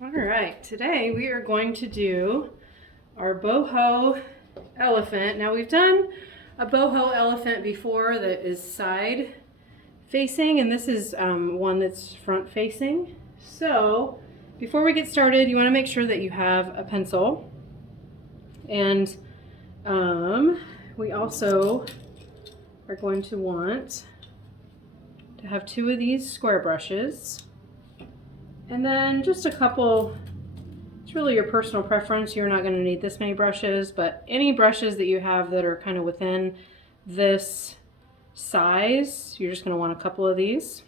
All right, today we are going to do our boho elephant. Now we've done a boho elephant before that is side facing, and this is one that's front facing. So before we get started, you want to make sure that you have a pencil, and we also are going to want to have 2 of these square brushes. And then just a couple, it's really your personal preference. You're not going to need this many brushes, but any brushes that you have that are kind of within this size, you're just going to want a couple of these.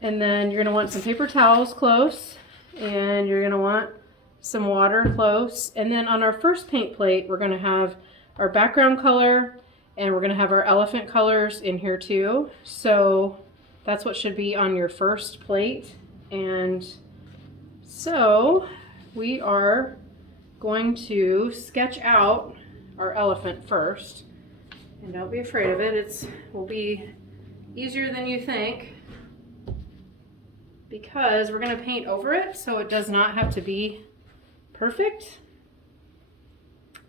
And then you're going to want some paper towels close, and you're going to want some water close. And then on our first paint plate, we're going to have our background color, and we're going to have our elephant colors in here too. So that's what should be on your first plate. And so we are going to sketch out our elephant first. And don't be afraid of it. It will be easier than you think because we're going to paint over it, so it does not have to be perfect.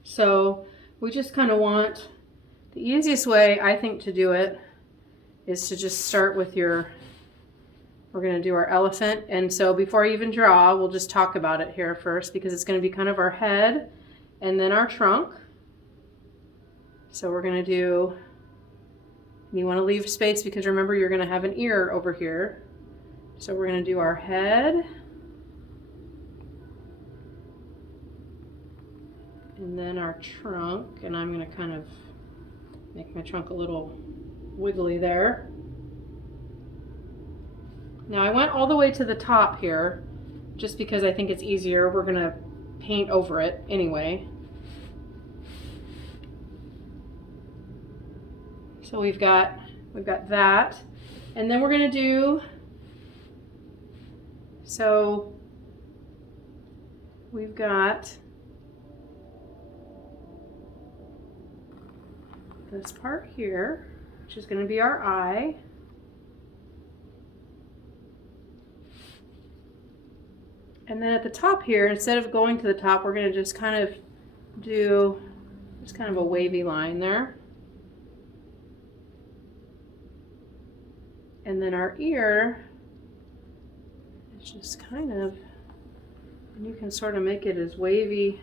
So we just kind of want, the easiest way I think to do it is to just start with your, we're going to do our elephant. And so before I even draw, we'll just talk about it here first because it's going to be kind of our head and then our trunk. So we're going to do, you want to leave space because remember you're going to have an ear over here. So we're going to do our head. And then our trunk. And I'm going to kind of make my trunk a little wiggly there. Now I went all the way to the top here just because I think it's easier. We're going to paint over it anyway. So we've got that. And then we're going to do, so we've got this part here, which is going to be our eye. And then at the top here, instead of going to the top, we're going to just kind of do just kind of a wavy line there. And then our ear is just kind of, and you can sort of make it as wavy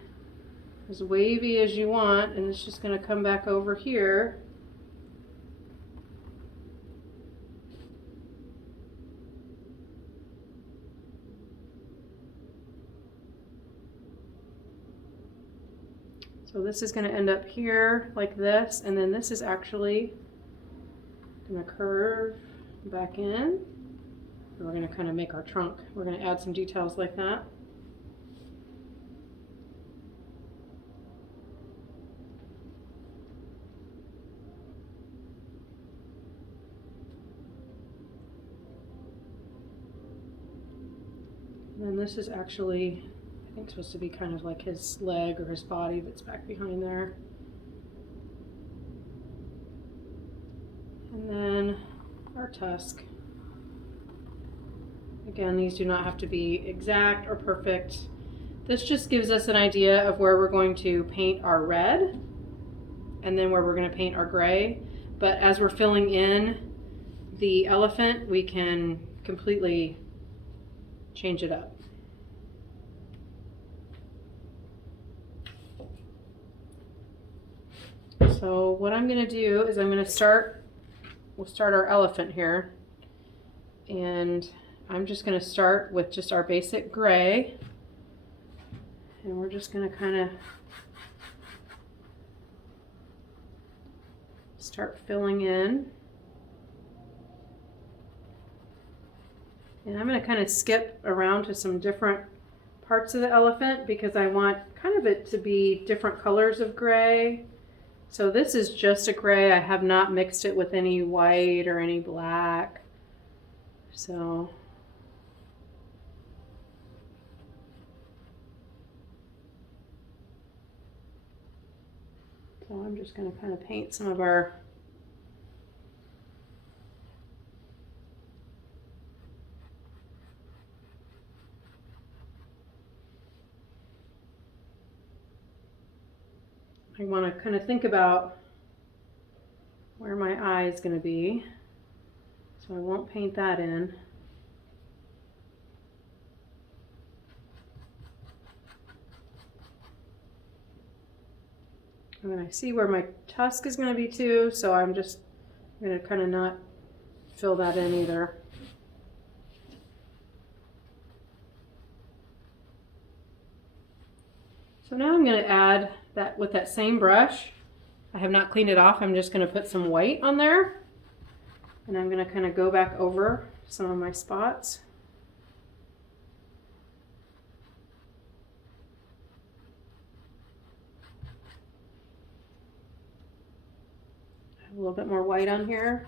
as you want, and it's just going to come back over here. So this is going to end up here like this, and then this is actually going to curve back in. And we're going to kind of make our trunk. We're going to add some details like that. And then this is actually, I think, supposed to be kind of like his leg or his body that's back behind there. And then our tusk. Again, these do not have to be exact or perfect. This just gives us an idea of where we're going to paint our red and then where we're going to paint our gray. But as we're filling in the elephant, we can completely change it up. So what I'm going to do is I'm going to we'll start our elephant here. And I'm just going to start with just our basic gray. And we're just going to kind of start filling in. And I'm going to kind of skip around to some different parts of the elephant because I want kind of it to be different colors of gray. So this is just a gray. I have not mixed it with any white or any black. So I'm just going to kind of paint some of our I want to kind of think about where my eye is going to be. So I won't paint that in. And I see where my tusk is going to be too, so I'm just going to kind of not fill that in either. So now I'm going to add that with that same brush. I have not cleaned it off. I'm just going to put some white on there. And I'm going to kind of go back over some of my spots. A little bit more white on here.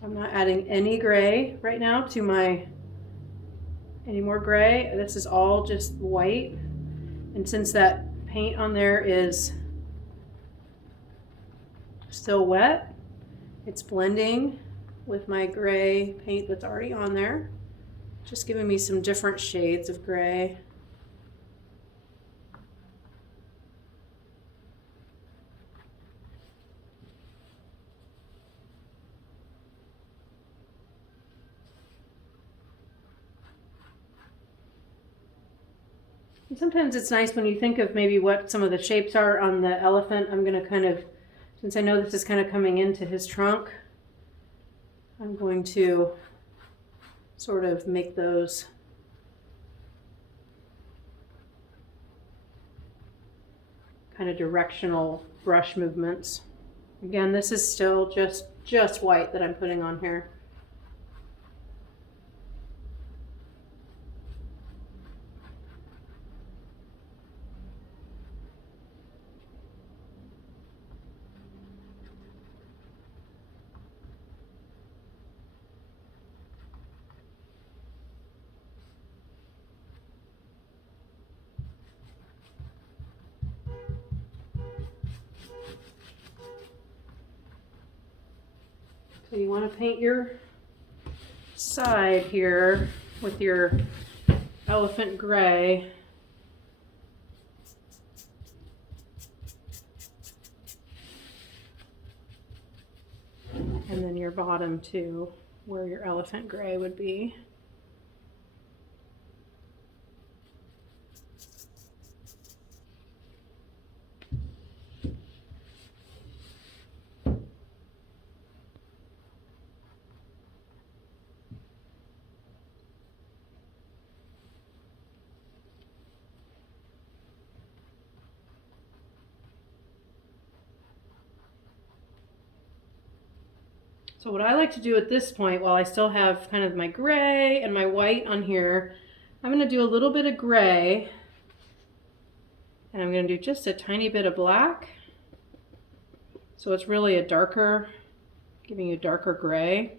I'm not adding any gray right now to any more gray. This is all just white. And since that paint on there is still wet, it's blending with my gray paint that's already on there. Just giving me some different shades of gray. And sometimes it's nice when you think of maybe what some of the shapes are on the elephant. I'm going to kind of, since I know this is kind of coming into his trunk, I'm going to sort of make those kind of directional brush movements. Again, this is still just white that I'm putting on here. So you want to paint your side here with your elephant gray. And then your bottom too, where your elephant gray would be. So what I like to do at this point, while I still have kind of my gray and my white on here, I'm going to do a little bit of gray, and I'm going to do just a tiny bit of black. So it's really a darker, giving you a darker gray.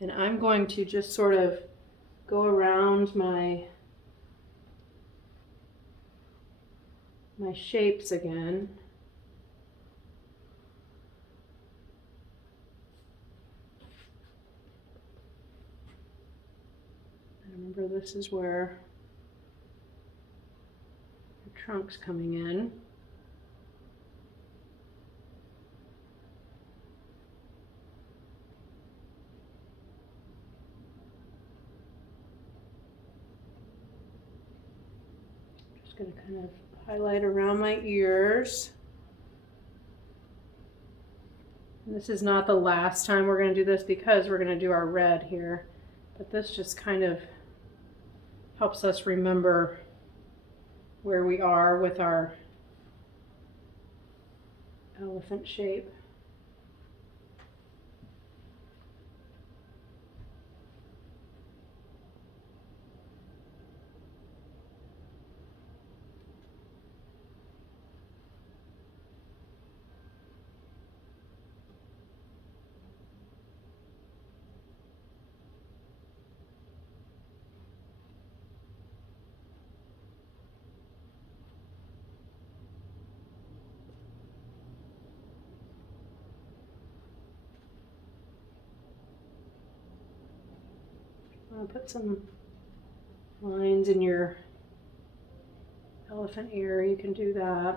And I'm going to just sort of go around my shapes again. Remember, this is where the trunk's coming in. Just going to kind of highlight around my ears. And this is not the last time we're going to do this because we're going to do our red here. But this just kind of helps us remember where we are with our elephant shape. want to put some lines in your elephant ear, you can do that.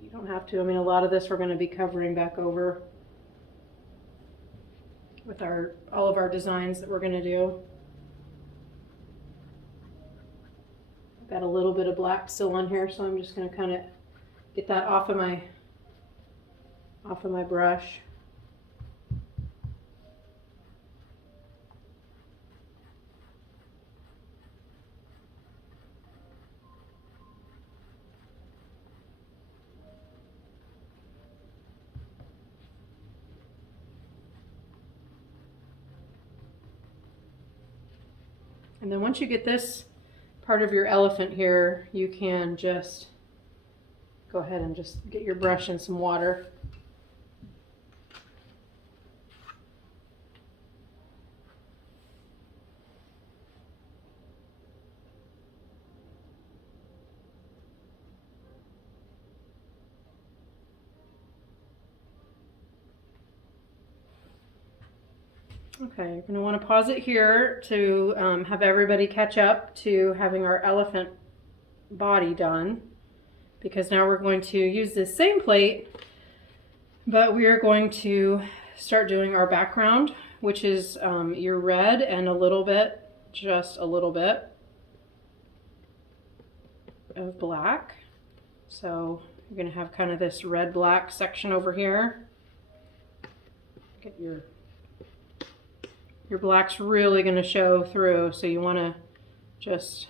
You don't have to. I mean, a lot of this we're going to be covering back over with all of our designs that we're going to do. I've got a little bit of black still on here, so I'm just going to kind of get that off of my brush. And then once you get this part of your elephant here, you can just go ahead and just get your brush in some water. Okay, you're going to want to pause it here to have everybody catch up to having our elephant body done, because now we're going to use this same plate, but we are going to start doing our background, which is your red and a little bit, just a little bit of black. So you're going to have kind of this red-black section over here. Get your black's really going to show through, so you want to just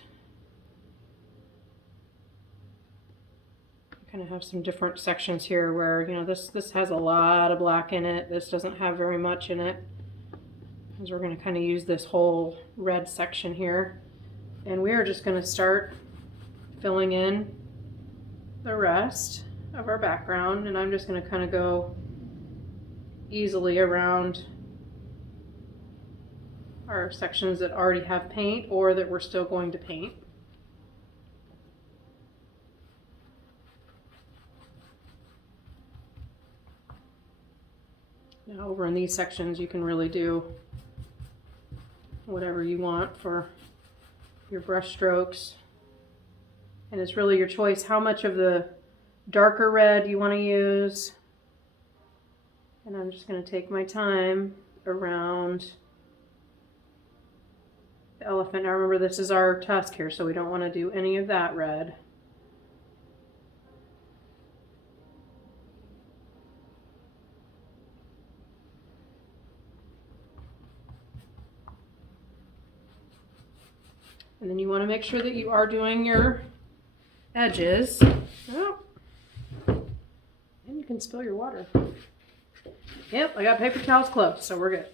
kind of have some different sections here where, you know, this has a lot of black in it. This doesn't have very much in it, because we're going to kind of use this whole red section here. And we are just going to start filling in the rest of our background, and I'm just going to kind of go easily around our sections that already have paint or that we're still going to paint. Now over in these sections you can really do whatever you want for your brush strokes, and it's really your choice how much of the darker red you want to use. And I'm just going to take my time around the elephant. Now remember, this is our tusk here, so we don't want to do any of that red. And then you want to make sure that you are doing your edges. Oh, and you can spill your water. Yep, I got paper towels close, so we're good.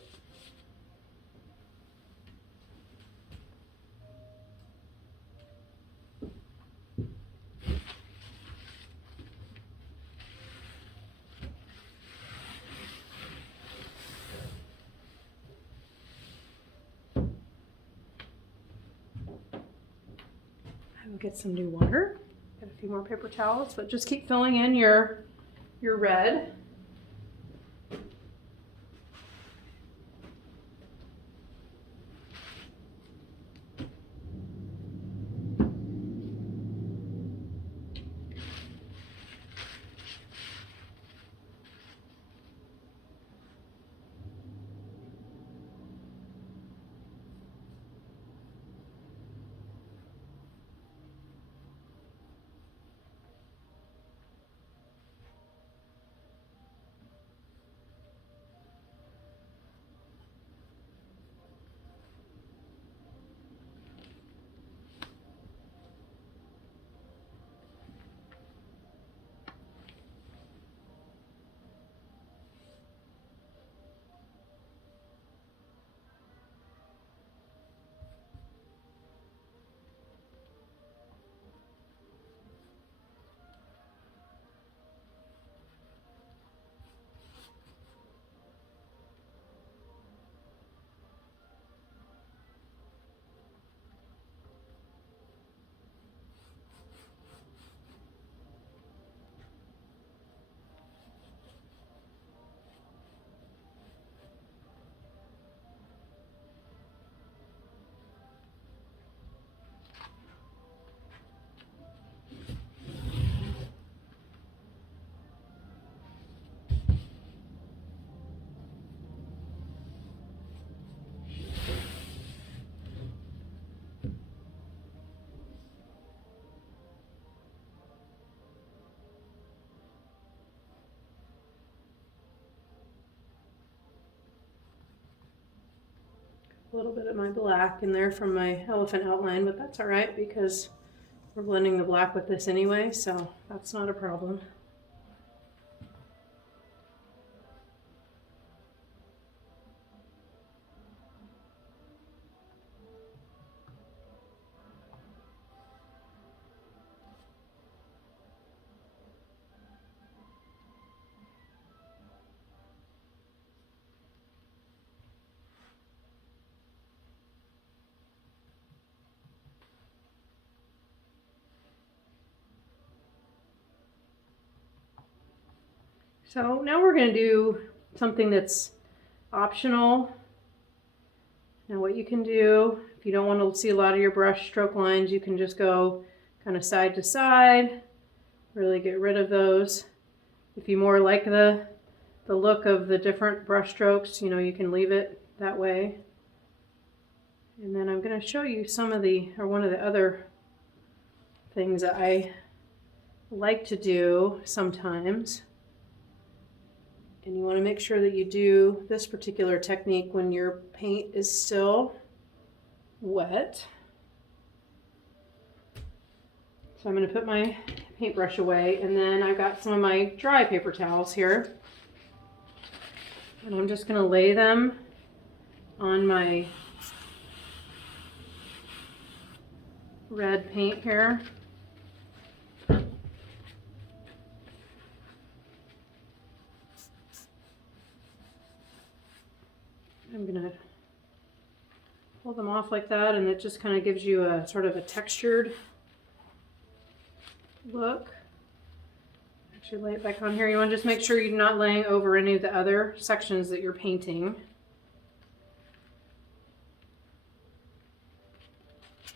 We'll get some new water, get a few more paper towels, but just keep filling in your red. a little bit of my black in there from my elephant outline, but that's all right because we're blending the black with this anyway, so that's not a problem. So now we're going to do something that's optional. Now what you can do, if you don't want to see a lot of your brush stroke lines, you can just go kind of side to side, really get rid of those. If you more like the look of the different brush strokes, you know, you can leave it that way. And then I'm going to show you some of one of the other things that I like to do sometimes. And you want to make sure that you do this particular technique when your paint is still wet. So I'm going to put my paintbrush away, and then I've got some of my dry paper towels here. And I'm just going to lay them on my red paint here. I'm going to pull them off like that, and it just kind of gives you a sort of a textured look. Actually lay it back on here. You want to just make sure you're not laying over any of the other sections that you're painting.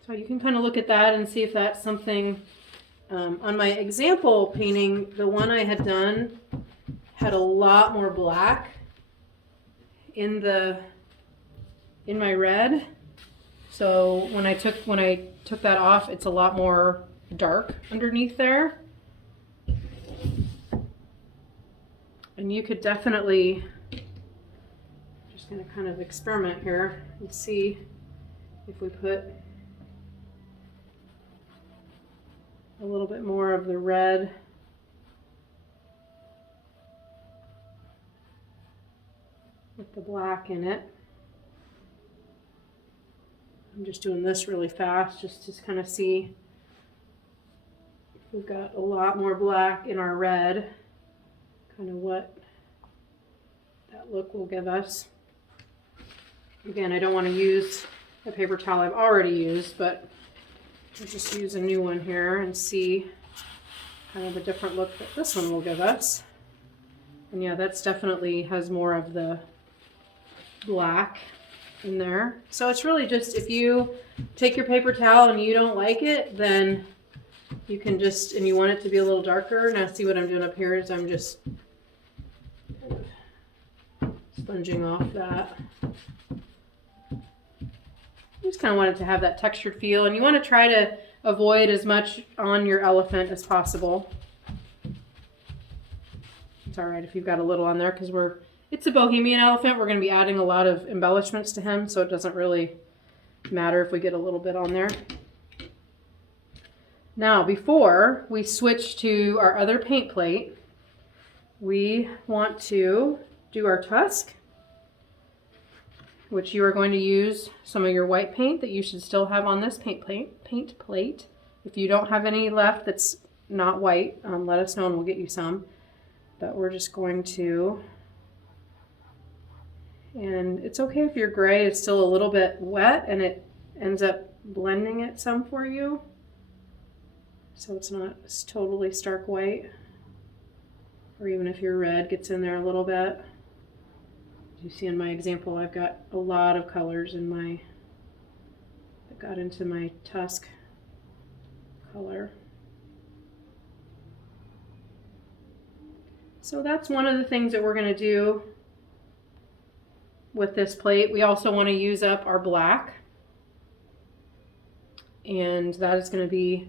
So you can kind of look at that and see if that's something. On my example painting, the one I had done had a lot more black in my red. So when I took that off, it's a lot more dark underneath there. And you could definitely, just gonna kind of experiment here and see if we put a little bit more of the red with the black in it. I'm just doing this really fast just to kind of see if we've got a lot more black in our red, kind of what that look will give us. Again, I don't want to use a paper towel I've already used, but I'll just use a new one here and see kind of a different look that this one will give us. And yeah, that's definitely has more of the black in there. So it's really just, if you take your paper towel and you don't like it, then you can just, and you want it to be a little darker. Now see what I'm doing up here is I'm just kind of sponging off that. You just kind of want it to have that textured feel, and you want to try to avoid as much on your elephant as possible. It's all right if you've got a little on there because it's a Bohemian elephant. We're going to be adding a lot of embellishments to him, so it doesn't really matter if we get a little bit on there. Now, before we switch to our other paint plate, we want to do our tusk, which you are going to use some of your white paint that you should still have on this paint plate. If you don't have any left that's not white, let us know and we'll get you some. But we're just going to, and it's okay if your gray is still a little bit wet and it ends up blending it some for you, so it's not totally stark white, or even if your red gets in there a little bit. As you see in my example, I've got a lot of colors in that got into my tusk color. So that's one of the things that we're going to do with this plate. We also want to use up our black, and that is going to be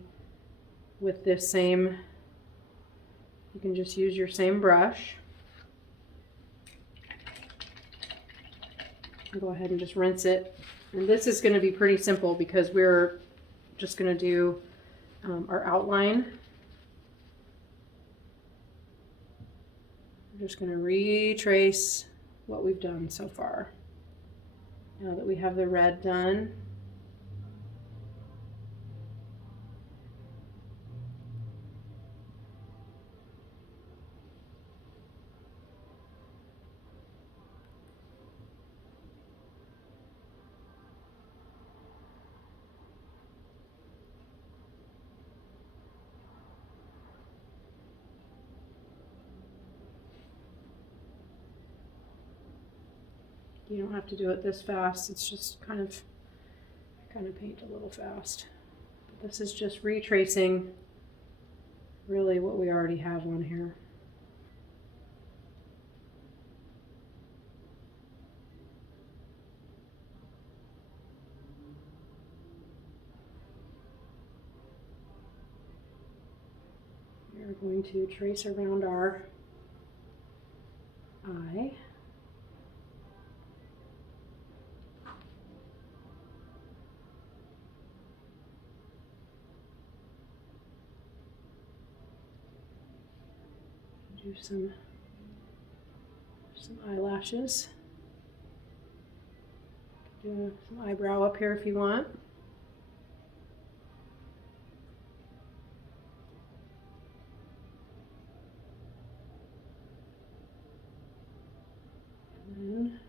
with this same, you can just use your same brush. can go ahead and just rinse it. And this is going to be pretty simple because we're just going to do our outline. We're just going to retrace what we've done so far. Now that we have the red done, you don't have to do it this fast. It's just kind of paint a little fast. But this is just retracing really what we already have on here. We're going to trace around our eye. Do some eyelashes. Do some eyebrow up here if you want. And then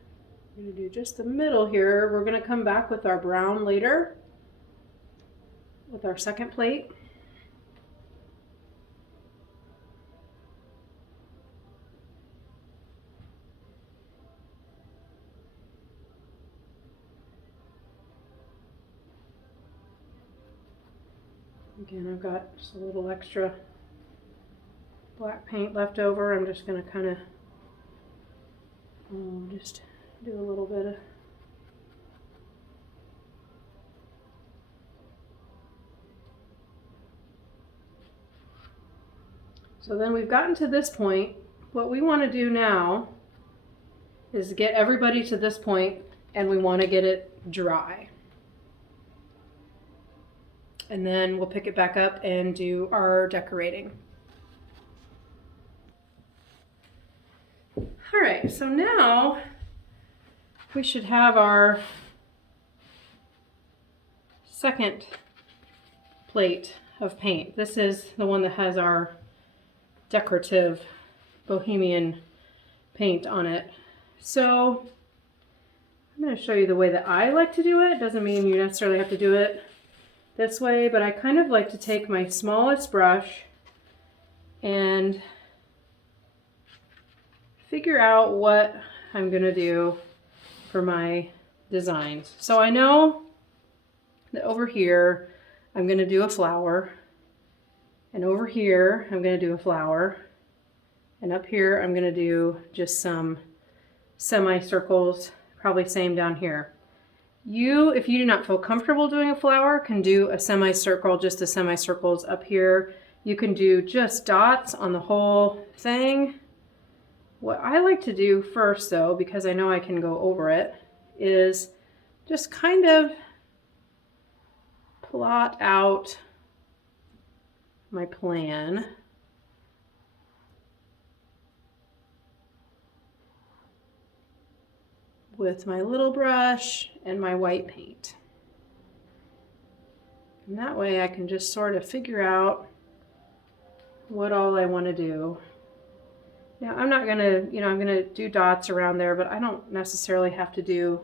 I'm going to do just the middle here. We're going to come back with our brown later with our second plate. Again, I've got just a little extra black paint left over. I'm just going to kind of just do a little bit of so then we've gotten to this point. What we want to do now is get everybody to this point, and we want to get it dry. And then we'll pick it back up and do our decorating. All right, so now we should have our second plate of paint. This is the one that has our decorative bohemian paint on it. So I'm going to show you the way that I like to do it. It doesn't mean you necessarily have to do it this way, but I kind of like to take my smallest brush and figure out what I'm going to do for my designs. So I know that over here I'm going to do a flower, and over here I'm going to do a flower, and up here I'm going to do just some semicircles, probably same down here. You, if you do not feel comfortable doing a flower, can do a semicircle, just the semicircles up here. You can do just dots on the whole thing. What I like to do first though, because I know I can go over it, is just kind of plot out my plan. With my little brush and my white paint. And that way I can just sort of figure out what all I want to do. Now I'm not going to, I'm going to do dots around there, but I don't necessarily have to do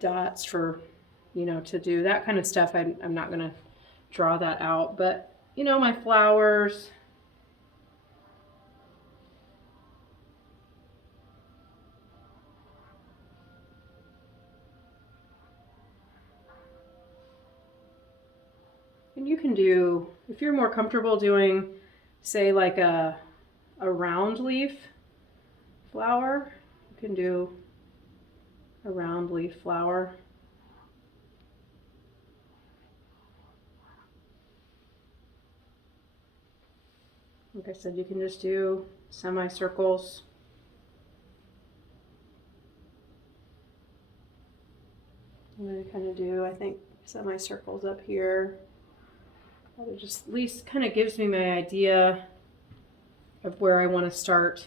dots for, to do that kind of stuff. I'm not going to draw that out, but my flowers, and you can do, if you're more comfortable doing, say like a round leaf flower, you can do a round leaf flower. Like I said, you can just do semicircles. I'm going to kind of do, I think, semicircles up here. That just at least kind of gives me my idea of where I want to start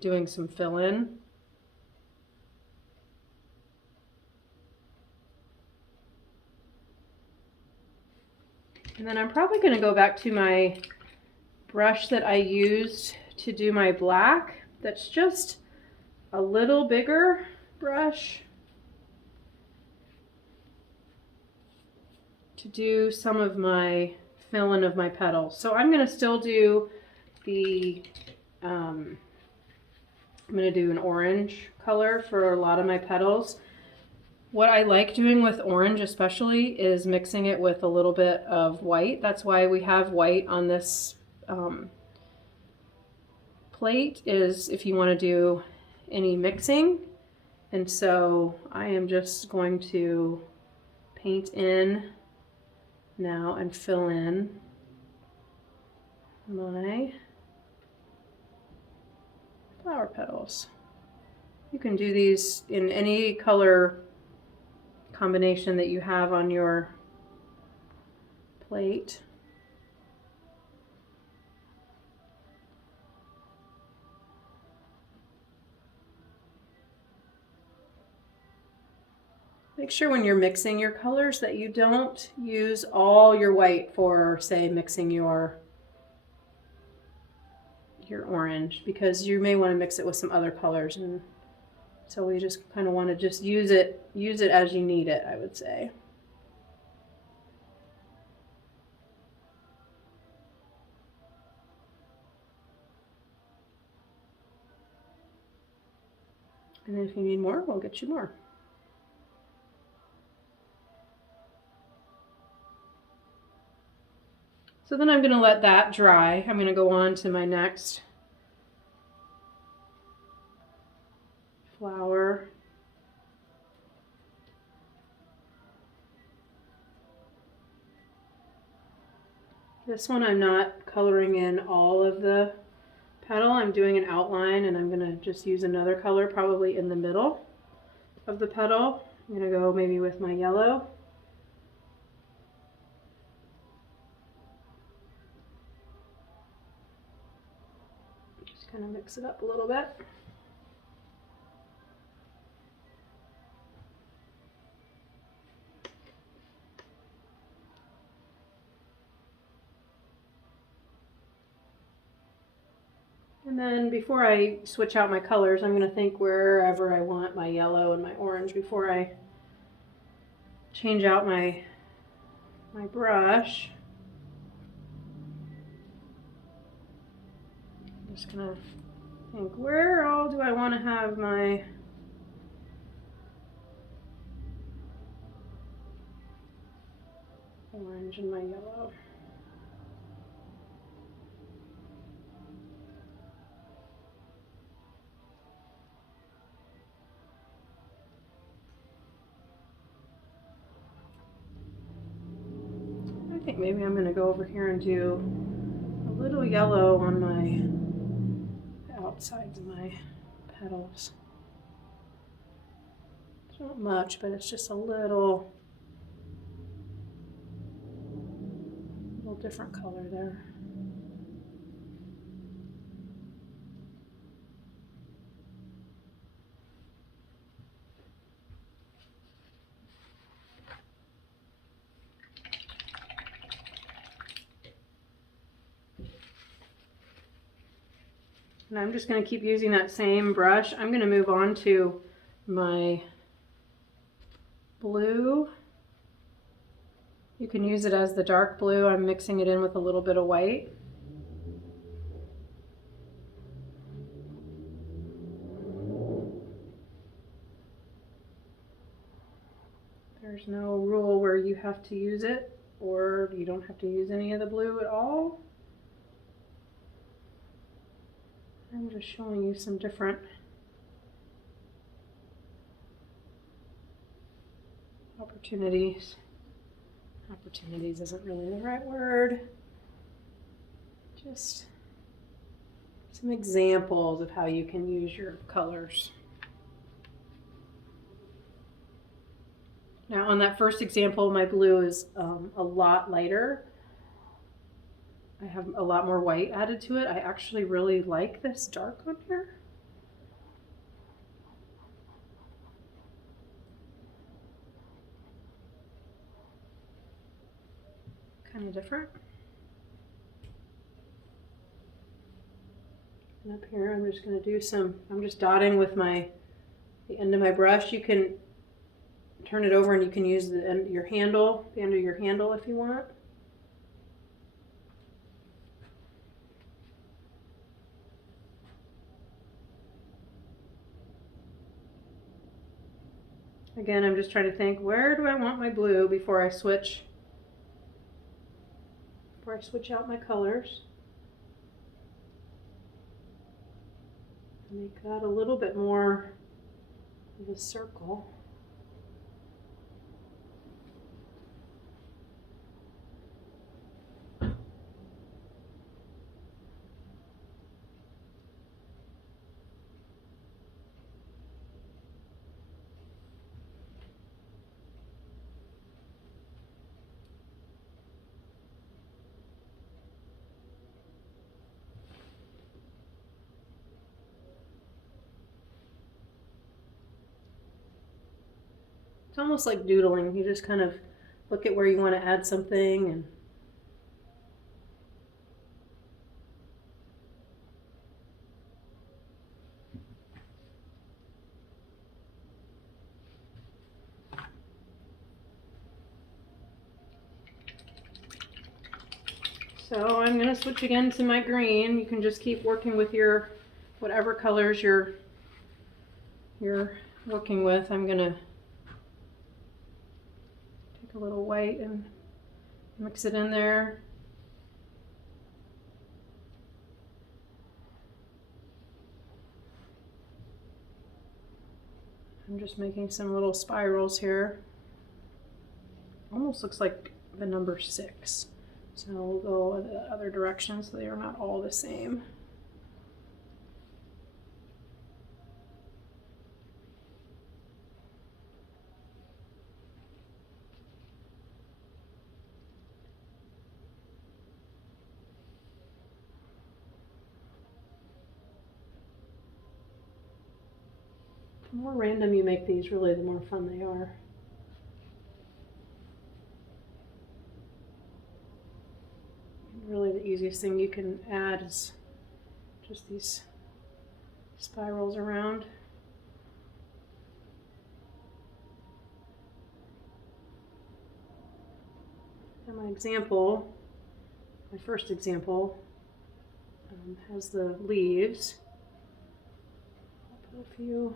doing some fill-in. And then I'm probably going to go back to my brush that I used to do my black. That's just a little bigger brush to do some of my fill-in of my petals. So I'm going to still do the, I'm going to do an orange color for a lot of my petals. What I like doing with orange especially is mixing it with a little bit of white. That's why we have white on this plate, is if you want to do any mixing. And so I am just going to paint in now and fill in my flower petals. You can do these in any color combination that you have on your plate. Make sure when you're mixing your colors that you don't use all your white for, say, mixing your orange, because you may want to mix it with some other colors, and so we just kind of want to just use it as you need it, I would say. And then if you need more, we'll get you more. So then I'm going to let that dry. I'm going to go on to my next flower. This one I'm not coloring in all of the petal. I'm doing an outline, and I'm going to just use another color probably in the middle of the petal. I'm going to go maybe with my yellow. Just kind of mix it up a little bit. And then before I switch out my colors, I'm going to think wherever I want my yellow and my orange before I change out my brush. I'm just going to think, where all do I want to have my orange and my yellow? I think maybe I'm going to go over here and do a little yellow on the outsides of my petals. It's not much, but it's just a little different color there. And I'm just going to keep using that same brush. I'm going to move on to my blue. You can use it as the dark blue. I'm mixing it in with a little bit of white. There's no rule where you have to use it or you don't have to use any of the blue at all. I'm just showing you some different opportunities. Opportunities isn't really the right word. Just some examples of how you can use your colors. Now on that first example, my blue is a lot lighter. I have a lot more white added to it. I actually really like this dark on here. Kind of different. And up here, I'm just going to do some, I'm just dotting with the end of my brush. You can turn it over and you can use the end of your handle, the end of your handle if you want. Again, I'm just trying to think, where do I want my blue before I switch out my colors. Make that a little bit more of a circle. It's almost like doodling. You just kind of look at where you want to add something and so I'm going to switch again to my green. You can just keep working with your whatever colors you're working with. I'm going to take a little white and mix it in there. I'm just making some little spirals here. Almost looks like the number 6. So we'll go the other direction so they are not all the same. The more random you make these, really, the more fun they are. Really, the easiest thing you can add is just these spirals around. And my example, my first example, has the leaves. I'll put a few.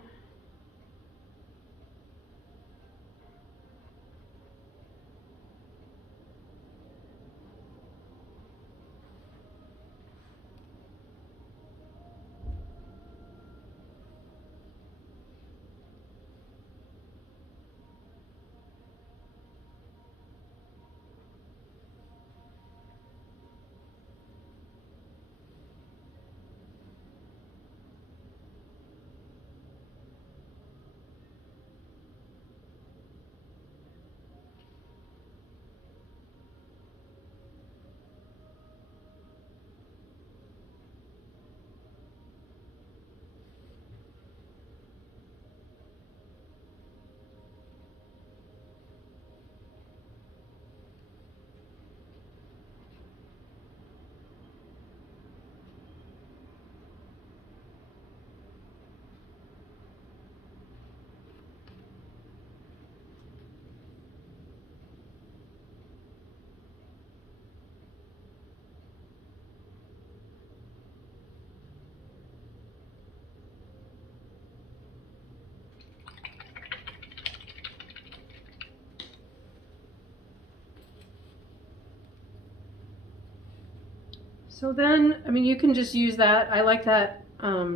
So then, I mean, you can just use that. I like that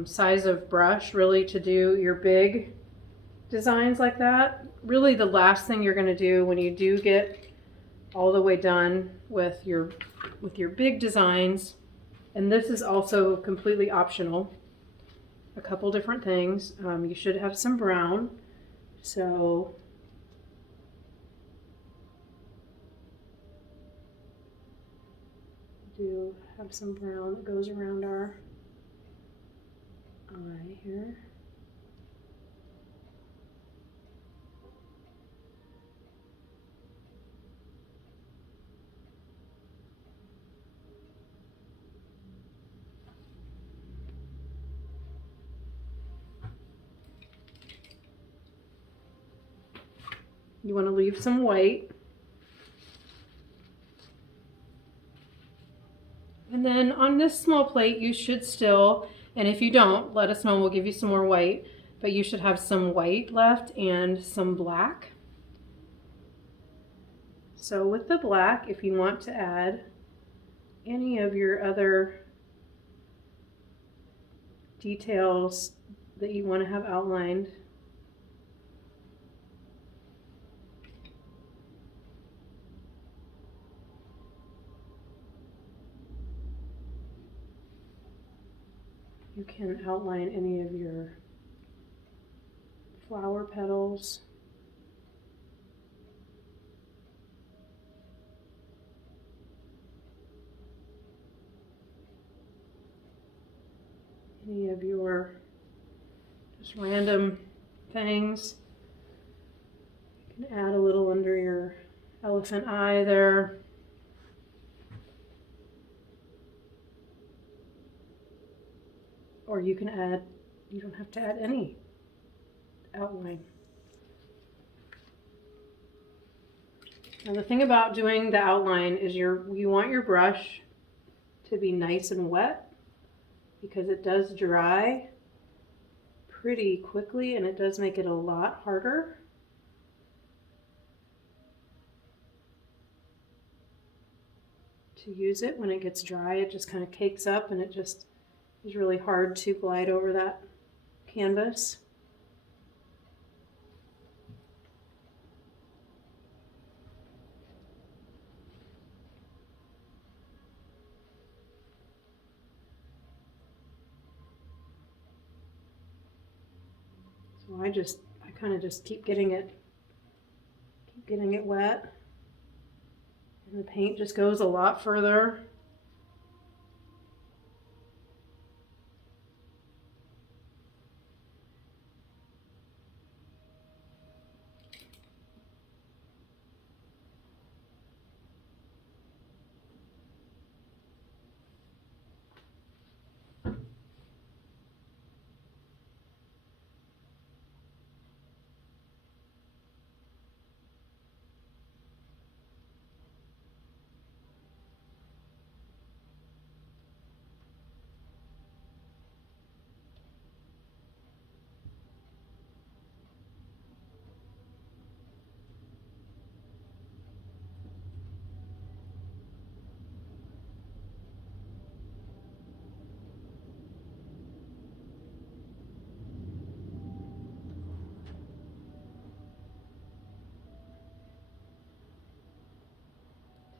size of brush really to do your big designs like that. Really the last thing you're going to do when you do get all the way done with your big designs, and this is also completely optional, a couple different things. You should have some brown. So have some brown that goes around our eye here. You want to leave some white. And then on this small plate, you should still, and if you don't, let us know, we'll give you some more white, but you should have some white left and some black. So with the black, if you want to add any of your other details that you want to have outlined, you can outline any of your flower petals. Any of your just random things. You can add a little under your elephant eye there. Or you can add, you don't have to add any outline. Now the thing about doing the outline is you want your brush to be nice and wet, because it does dry pretty quickly and it does make it a lot harder. To use it when it gets dry. It just kind of cakes up and it just is really hard to glide over that canvas. So I kind of just keep getting it wet, and the paint just goes a lot further.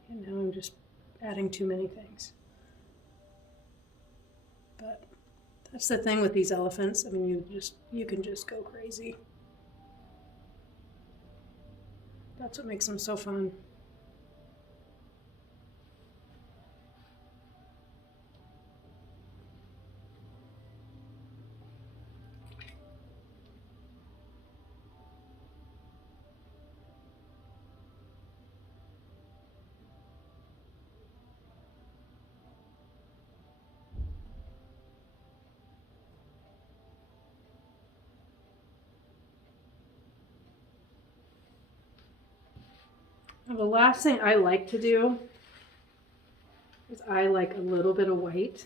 And now I'm just adding too many things. But that's the thing with these elephants. I mean, you can just go crazy. That's what makes them so fun. Now, the last thing I like to do is I like a little bit of white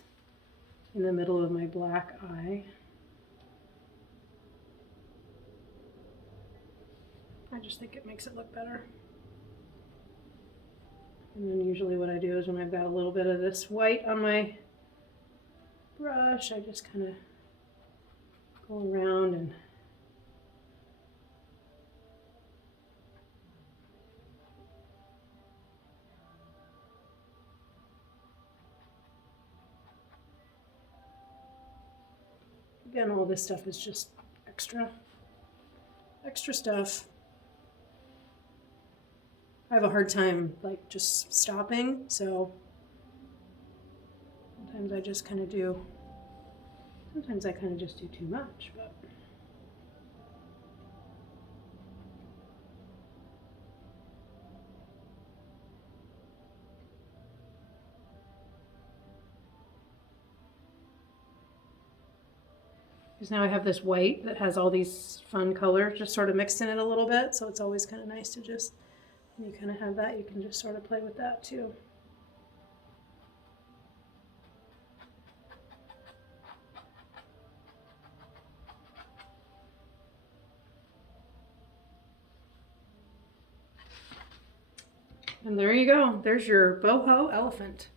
in the middle of my black eye. I just think it makes it look better. And then usually what I do is when I've got a little bit of this white on my brush, I just kind of go around and again, all this stuff is just extra stuff. I have a hard time like just stopping, so Sometimes I just kind of just do too much, but. Because now I have this white that has all these fun colors just sort of mixed in it a little bit, so it's always kind of nice to just, when you kind of have that, you can just sort of play with that too. And there you go. There's your boho elephant.